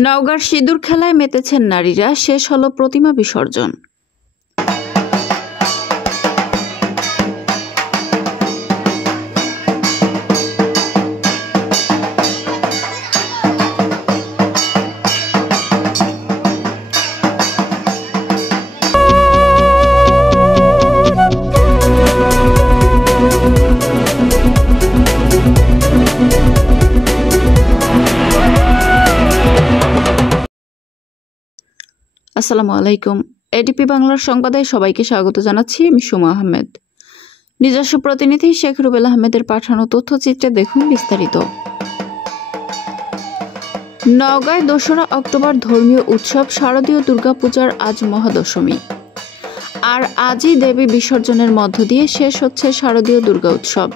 নওগাঁর সিঁদুর খেলায় মেতেছেন নারীরা, শেষ হলো প্রতিমা বিসর্জন। আসসালামু আলাইকুম। এডিপি বাংলার সংবাদে সবাইকে স্বাগত জানাচ্ছি। আমি সুমা আহমেদ। নিজস্ব প্রতিনিধি শেখ রুবেল আহমেদের পাঠানো তথ্যচিত্রে দেখুন বিস্তারিত। নওগাঁয় ২রা অক্টোবর ধর্মীয় উৎসব শারদীয় দুর্গাপূজার আজ মহাদশমী। আর আজই দেবী বিসর্জনের মধ্য দিয়ে শেষ হচ্ছে শারদীয় দুর্গা উৎসব।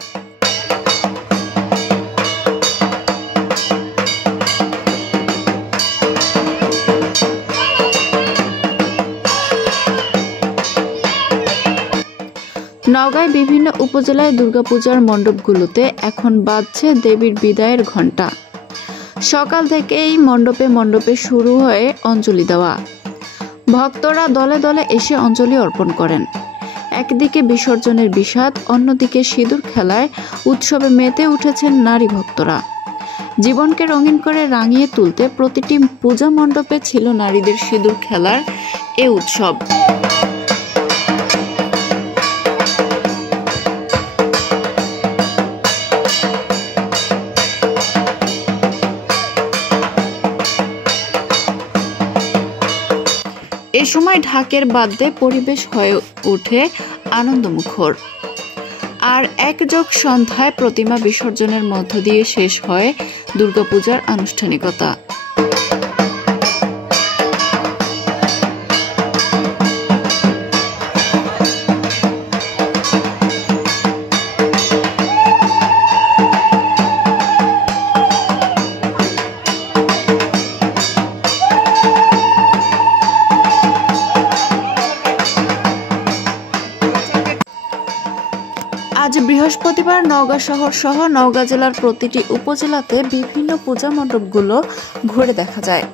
নওগাঁয় বিভিন্ন উপজেলায় দুর্গাপূজার মণ্ডপগুলোতে এখন বাজছে দেবীর বিদায়ের ঘণ্টা। সকাল থেকেই মণ্ডপে মণ্ডপে শুরু হয়ে অঞ্জলি দেওয়া। ভক্তরা দলে দলে এসে অঞ্জলি অর্পণ করেন। একদিকে বিসর্জনের বিষাদ, অন্যদিকে সিঁদুর খেলায় উৎসবে মেতে উঠেছেন নারী ভক্তরা। জীবনকে রঙিন করে রাঙিয়ে তুলতে প্রতিটি পূজা মণ্ডপে ছিল নারীদের সিঁদুর খেলার এ উৎসব। এ সময় ঢাকের বাদ্যে পরিবেশ হয়ে ওঠে আনন্দমুখর। আর একযোগ সন্ধ্যায় প্রতিমা বিসর্জনের মধ্য দিয়ে শেষ হয় দুর্গাপূজার আনুষ্ঠানিকতা। আজ বৃহস্পতিবার নওগাঁ শহর সহ নওগাঁ জেলার প্রতিটি উপজেলাতে বিভিন্ন পূজা মণ্ডপগুলো ঘুরে দেখা যায়।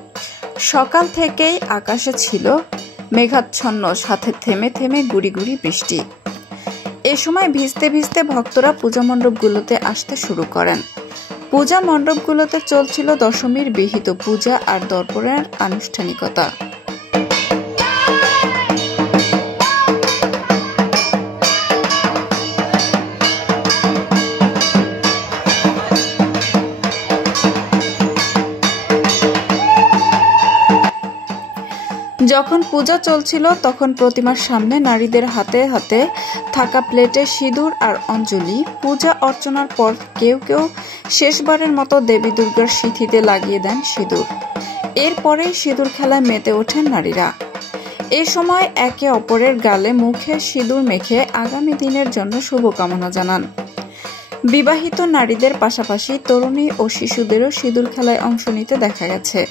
সকাল থেকেই আকাশে ছিল মেঘাচ্ছন্ন, সাথে থেমে থেমে গুড়ি গুড়ি বৃষ্টি। এ সময় ভিজতে ভিজতে ভক্তরা পূজা মণ্ডপগুলোতে আসতে শুরু করেন। পূজা মণ্ডপগুলোতে চলছিল দশমীর বিহিত পূজা আর দর্পণের আনুষ্ঠানিকতা। যখন পূজা চলছিল তখন প্রতিমার সামনে নারীদের হাতে হাতে থাকা প্লেটে সিঁদুর আর অঞ্জলি। পূজা অর্চনার পর কেউ কেউ শেষবারের মতো দেবী দুর্গার সিঁথিতে লাগিয়ে দেন সিঁদুর। এরপরেই সিঁদুর খেলায় মেতে ওঠেন নারীরা। এ সময় একে অপরের গালে মুখে সিঁদুর মেখে আগামী দিনের জন্য শুভকামনা জানান। বিবাহিত নারীদের পাশাপাশি তরুণী ও শিশুদেরও সিঁদুর খেলায় অংশ নিতে দেখা গেছে।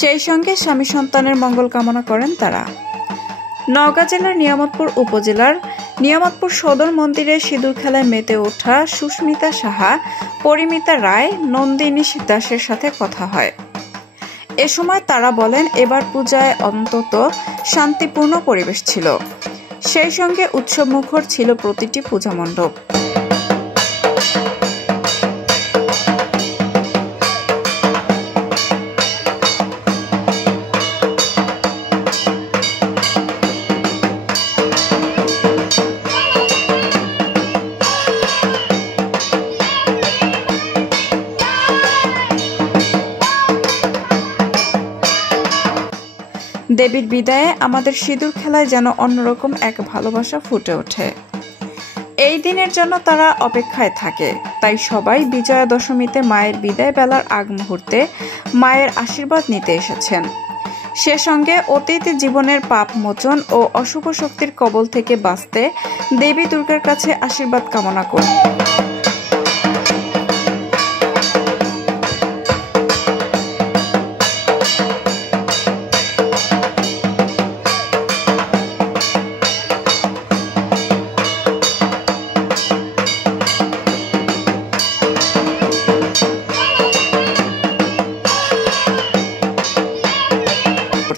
সেই সঙ্গে স্বামী সন্তানের মঙ্গল কামনা করেন তারা। নওগাঁ জেলার নিয়ামতপুর উপজেলার নিয়ামতপুর সদর মন্দিরে সিঁদুর খেলায় মেতে ওঠা সুস্মিতা সাহা, পরিমিতা রায়, নন্দিনী দাসের সাথে কথা হয়। এ সময় তারা বলেন, এবার পূজায় অন্তত শান্তিপূর্ণ পরিবেশ ছিল। সেই সঙ্গে উৎসবমুখর ছিল প্রতিটি পূজা মণ্ডপ। দেবীর বিদায়ে আমাদের সিঁদুর খেলায় যেন অন্যরকম এক ভালোবাসা ফুটে ওঠে। এই দিনের জন্য তারা অপেক্ষায় থাকে। তাই সবাই বিজয়া দশমীতে মায়ের বিদায় বেলার আগ মুহূর্তে মায়ের আশীর্বাদ নিতে এসেছেন। সে সঙ্গে অতীত জীবনের পাপ মোচন ও অশুভ শক্তির কবল থেকে বাঁচতে দেবী দুর্গার কাছে আশীর্বাদ কামনা করেন।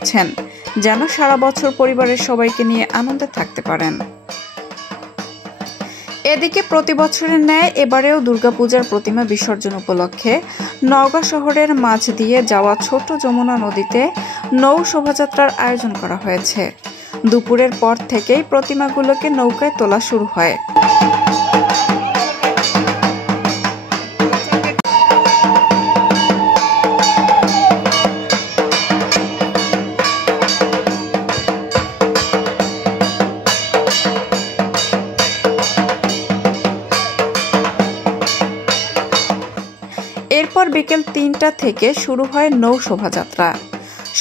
করছেন যেন সারা বছর পরিবারের সবাইকে নিয়ে আনন্দে থাকতে পারেন। এদিকে প্রতি বছরের ন্যায় এবারেও দুর্গাপূজার প্রতিমা বিসর্জন উপলক্ষে নওগাঁ শহরের মাঝ দিয়ে যাওয়া ছোট যমুনা নদীতে নৌ শোভাযাত্রার আয়োজন করা হয়েছে। দুপুরের পর থেকেই প্রতিমাগুলোকে নৌকায় তোলা শুরু হয়। এরপর বিকেল ৩টা থেকে শুরু হয় নৌ শোভাযাত্রা।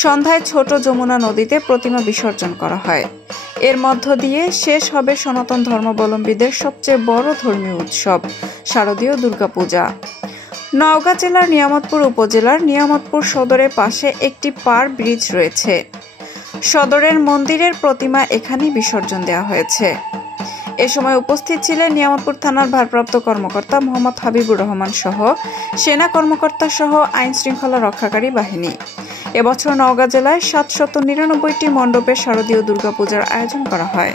সন্ধ্যায় ছোট যমুনা নদীতে প্রতিমা বিসর্জন করা হয়। এর মধ্য দিয়ে শেষ হবে সনাতন ধর্মাবলম্বীদের সবচেয়ে বড় ধর্মীয় উৎসব শারদীয় দুর্গাপূজা। নওগাঁ জেলার নিয়ামতপুর উপজেলার নিয়ামতপুর সদরের পাশে একটি পার ব্রিজ রয়েছে। সদরের মন্দিরের প্রতিমা এখানেই বিসর্জন দেওয়া হয়েছে। এ সময় উপস্থিত ছিলেন নিয়ামতপুর থানার ভারপ্রাপ্ত কর্মকর্তা মোহাম্মদ হাবিবুর রহমান সহ সেনা কর্মকর্তা সহ আইন শৃঙ্খলা রক্ষাকারী বাহিনী। এবছর নওগাঁ জেলায় ৭৯৯টি মণ্ডপে শারদীয় দুর্গাপূজার আয়োজন করা হয়।